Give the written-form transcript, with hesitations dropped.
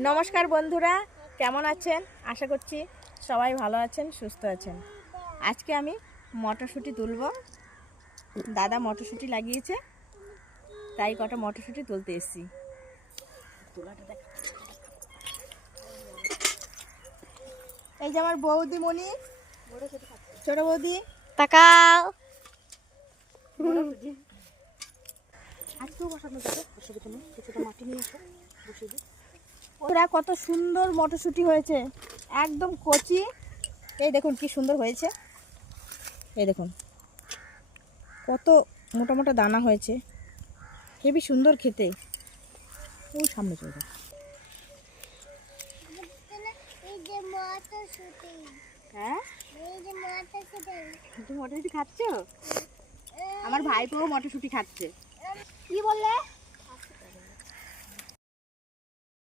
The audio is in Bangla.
নমস্কার বন্ধুরা, কেমন আছেন? আশা করছি সবাই ভালো আছেন, সুস্থ আছেন। আজকে আমি মটরশুঁটি তুলব। দাদা মটরশুঁটি লাগিয়েছে, তাই কটা মটরশুঁটি তুলতে এসেছি। এই যে আমার বৌদিমণি, ছোট বৌদি, তাকাও। আজকেও বসানো যাবে, অসুবিধা নেই। কিছুটা মাটি নিয়ে এসো, বসিয়ে দিই। ওরা কত সুন্দর মটরশুঁটি হয়েছে, একদম কচি। এই দেখুন কি সুন্দর হয়েছে, এই দেখুন কত মোটা মোটা দানা হয়েছে, হেবি সুন্দর খেতে। ওই সামনে চলে যাও। হ্যাঁ, তুমি মটরশুঁটি খাচ্ছ? আমার ভাইপোও মটরশুঁটি খাচ্ছে। কি বললে?